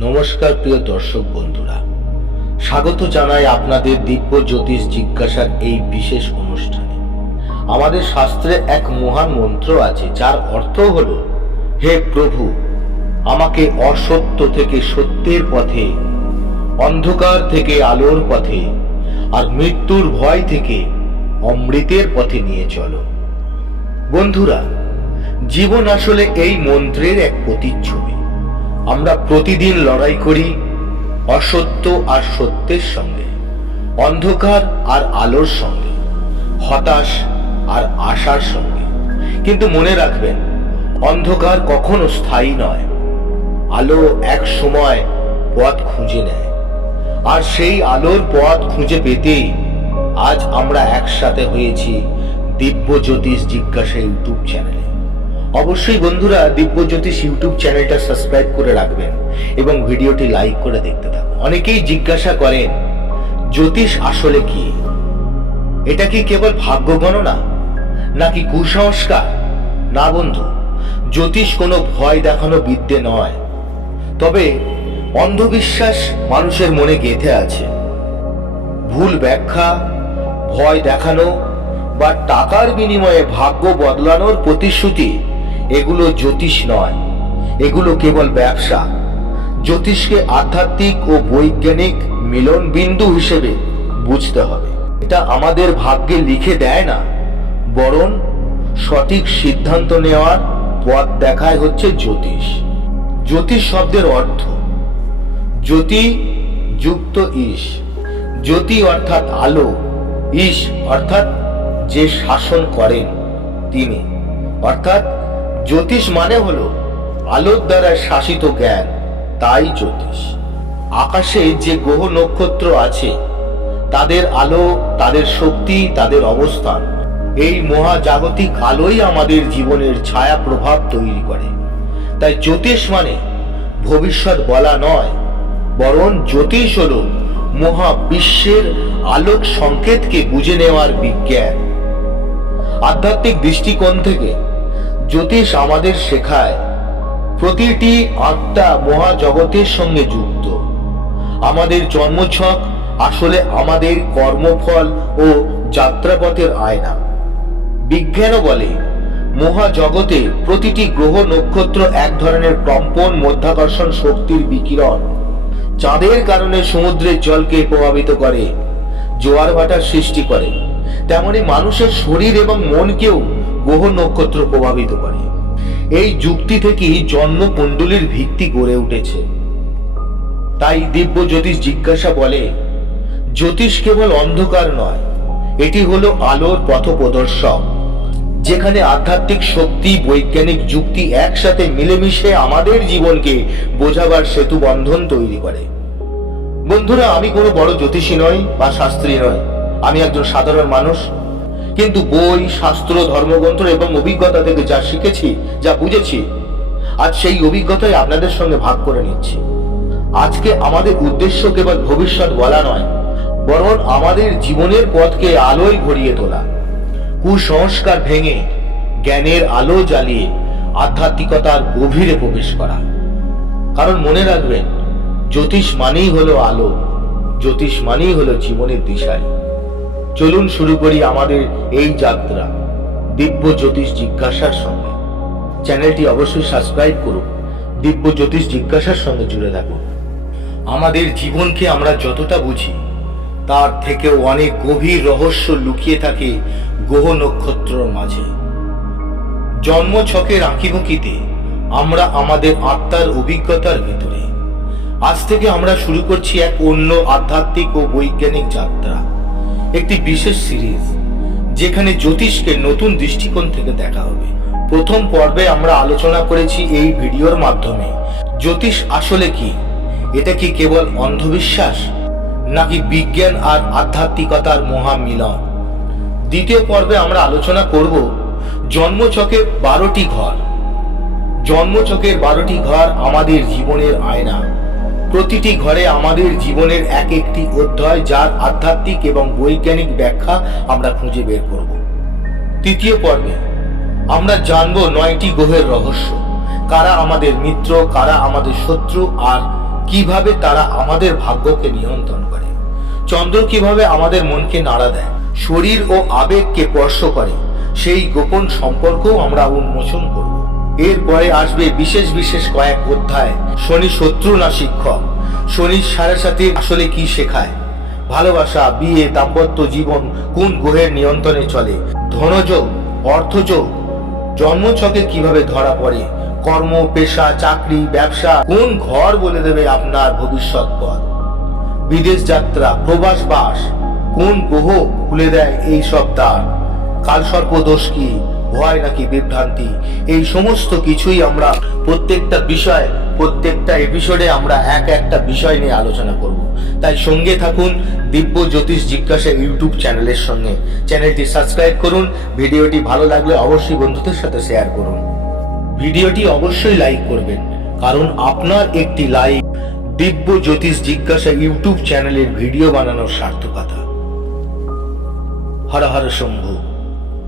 নমস্কার প্রিয় দর্শক বন্ধুরা। স্বাগত জানাই আপনাদের দিব্য জ্যোতিষ জিজ্ঞাসার এই বিশেষ অনুষ্ঠানে। আমাদের শাস্ত্রে এক মহান মন্ত্র আছে, যার অর্থ হল, হে প্রভু, আমাকে অসত্য থেকে সত্যের পথে, অন্ধকার থেকে আলোর পথে, আর মৃত্যুর ভয় থেকে অমৃতের পথে নিয়ে চলো। বন্ধুরা, জীবন আসলে এই মন্ত্রের এক প্রতিচ্ছবি। আমরা প্রতিদিন লড়াই করি অসত্য আর সত্যের সঙ্গে, অন্ধকার আর আলোর সঙ্গে, হতাশ আর আশার সঙ্গে। কিন্তু মনে রাখবেন, অন্ধকার কখনো স্থায়ী নয়। আলো এক সময় পথ খুঁজে নেয়। আর সেই আলোর পথ খুঁজে পেতেই আজ আমরা একসাথে হয়েছি দিব্য জ্যোতিষ জিজ্ঞাসা ইউটিউব চ্যানেলে। অবশ্যই বন্ধুরা দিব্য জ্যোতিষ ইউটিউব চ্যানেলটা সাবস্ক্রাইব করে রাখবেন এবং ভিডিওটি লাইক করে দেখতে থাকুন। অনেকেই জিজ্ঞাসা করেন, জ্যোতিষ আসলে কি? এটা কি কেবল ভাগ্য গণনা? নাকি কুসংস্কার? না বন্ধু, জ্যোতিষ কোনো ভয় দেখানো বিদ্যে নয়। তবে অন্ধবিশ্বাস মানুষের মনে গেঁথে আছে। ভুল ব্যাখ্যা, ভয় দেখানো বা টাকার বিনিময়ে ভাগ্য বদলানোর প্রতিশ্রুতি এগুলো জ্যোতিষ নয়। এগুলো কেবল ব্যবসা। জ্যোতিষকে আধ্যাত্মিক ও বৈজ্ঞানিক মিলন বিন্দু হিসেবে বুঝতে হবে। এটা আমাদের ভাগ্যে লিখে দেয় না। বরং সঠিক সিদ্ধান্ত নেওয়ার পথ দেখায় হচ্ছে জ্যোতিষ। জ্যোতিষ শব্দের অর্থ জ্যোতি যুক্ত ঈশ জ্যোতি অর্থাৎ আলো ঈশ অর্থাৎ যে শাসন করেন তিনি। অর্থাৎ জ্যোতিষ মানে হলো আলোর দ্বারা শাসিত জ্ঞান, তাই জ্যোতিষ। আকাশে যে গ্রহ নক্ষত্র আছে, তাদের আলো, তাদের শক্তি, তাদের অবস্থান, এই মহাজাগতিক আলোই আমাদের জীবনের ছায়া প্রভাব তৈরি করে। তাই জ্যোতিষ মানে ভবিষ্যৎ বলা নয়, বরং জ্যোতিষ হল মহাবিশ্বের আলোক সংকেতকে বুঝে নেওয়ার বিজ্ঞান। আধ্যাত্মিক দৃষ্টিকোণ থেকে জ্যোতিষ আমাদের শেখায়, প্রতিটি আত্মা মহাজগতের সঙ্গে যুক্ত। আমাদের জন্মছক আসলে আমাদের কর্মফল ও যাত্রাপথের আয়না। বিজ্ঞানও বলে, মহাজগতে প্রতিটি গ্রহ নক্ষত্র এক ধরনের কম্পন মধ্যাকর্ষণ শক্তির বিকিরণ। চাঁদের কারণে সমুদ্রের জলকে প্রভাবিত করে, জোয়ার ভাটার সৃষ্টি করে। তেমনি মানুষের শরীর এবং মনকেও গ্রহ নক্ষত্র প্রভাবিত করে। এই যুক্তি থেকেই জন্ম কুণ্ডলীর ভিত্তি গড়ে উঠেছে। তাই দিব্য জ্যোতিষ জিজ্ঞাসা বলে, জ্যোতিষ কেবল অন্ধকার নয়, এটি হলো আলোর পথ প্রদর্শক, যেখানে আধ্যাত্মিক শক্তি, বৈজ্ঞানিক যুক্তি একসাথে মিলেমিশে আমাদের জীবনকে বোঝাবার সেতু বন্ধন তৈরি করে। বন্ধুরা, আমি কোনো বড় জ্যোতিষী নই বা শাস্ত্রী নই। আমি একজন সাধারণ মানুষ। কিন্তু বই, শাস্ত্র, ধর্মগ্রন্থ এবং অভিজ্ঞতা থেকে যা শিখেছি, যা বুঝেছি, আজ সেই অভিজ্ঞতাই আপনাদের সঙ্গে ভাগ করে নিচ্ছি। আজকে আমাদের উদ্দেশ্য কেবল ভবিষ্যৎ বলা নয়, বরং আমাদের জীবনের পথকে আলোয় ভরিয়ে তোলা। কুসংস্কার ভেঙে, জ্ঞানের আলো জ্বালিয়ে, আধ্যাত্মিকতার গভীরে প্রবেশ করা। কারণ মনে রাখবেন, জ্যোতিষ মানেই হলো আলো, জ্যোতিষ মানেই হলো জীবনের দিশারি চলুন শুরু করি আমাদের এই যাত্রা। দিব্য জ্যোতিষ জিজ্ঞাসার সঙ্গে। চ্যানেলটি অবশ্যই সাবস্ক্রাইব করুন। দিব্য জ্যোতিষ জিজ্ঞাসার সঙ্গে জুড়ে থাকুন। আমাদের জীবনকে আমরা যতটা বুঝি, তার থেকেও অনেক গভীর রহস্য লুকিয়ে থাকে গ্রহ নক্ষত্রর মাঝে। জন্মছকের আঁকিবুকিতে আমরা আমাদের আত্মার অভিজ্ঞতার ভেতরে। আজ থেকে আমরা শুরু করছি এক অন্য আধ্যাত্মিক ও বৈজ্ঞানিক যাত্রা। একটি বিশেষ সিরিজ, যেখানে জ্যোতিষকে নতুন দৃষ্টিকোণ থেকে দেখা হবে। প্রথম পর্বে আমরা আলোচনা করেছি এই ভিডিওর মাধ্যমে। জ্যোতিষ আসলে কি? এটা কি কেবল অন্ধবিশ্বাস? নাকি বিজ্ঞান আর আধ্যাত্মিকতার মহামিলন? দ্বিতীয় পর্বে আমরা আলোচনা করব জন্মছকের বারোটি ঘর। জন্মছকের বারোটি ঘর আমাদের জীবনের আয়না। প্রতিটি ঘরে আমাদের জীবনের এক একটি অধ্যায়, যার আধ্যাত্মিক এবং বৈজ্ঞানিক ব্যাখ্যা আমরা খুঁজে বের করব। তৃতীয় পর্বে, আমরা জানব নয়টি গ্রহের রহস্য। কারা আমাদের মিত্র, কারা আমাদের শত্রু, আর কীভাবে তারা আমাদের ভাগ্যকে নিয়ন্ত্রণ করে? চন্দ্র কীভাবে আমাদের মনকে নাড়া দেয়? শরীর ও আবেগকে স্পর্শ করে? সেই গোপন সম্পর্কও আমরা উন্মোচন করব। এরপরে আসবে বিশেষ বিশেষ কয়েক অধ্যায়। শনি শত্রু না শিক্ষক? শনির সাড়ে সাথে আসলে কি শেখায়? ভালোবাসা, বিয়ে, দাম্পত্য জীবন কোন গ্রহের নিয়ন্ত্রণে চলে? ধনযোগ, অর্থযোগ, জন্মছকে কীভাবে ধরা পড়ে? কর্ম, পেশা, চাকরি, ব্যবসা কোন ঘর বলে দেবে আপনার ভবিষ্যৎ পথ? বিদেশ যাত্রা, প্রবাস বাস কোন গ্রহ খুলে দেয় এই সব দ্বার? কালসর্প দোষ কি? ভয় নাকি বিভ্রান্তি? এই সমস্ত কিছুই আমরা প্রত্যেকটা বিষয়, প্রত্যেকটা এপিসোডে আমরা এক একটা বিষয় নিয়ে আলোচনা করব। তাই সঙ্গে থাকুন দিব্য জ্যোতিষ জিজ্ঞাসা ইউটিউব চ্যানেলের সঙ্গে। চ্যানেলটি সাবস্ক্রাইব করুন, ভিডিওটি ভালো লাগলে অবশ্যই বন্ধুদের সাথে শেয়ার করুন। ভিডিওটি অবশ্যই লাইক করবেন, কারণ আপনার একটি লাইক দিব্য জ্যোতিষ জিজ্ঞাসা ইউটিউব চ্যানেলের ভিডিও বানানোর সার্থকতা। হর হর শম্ভু।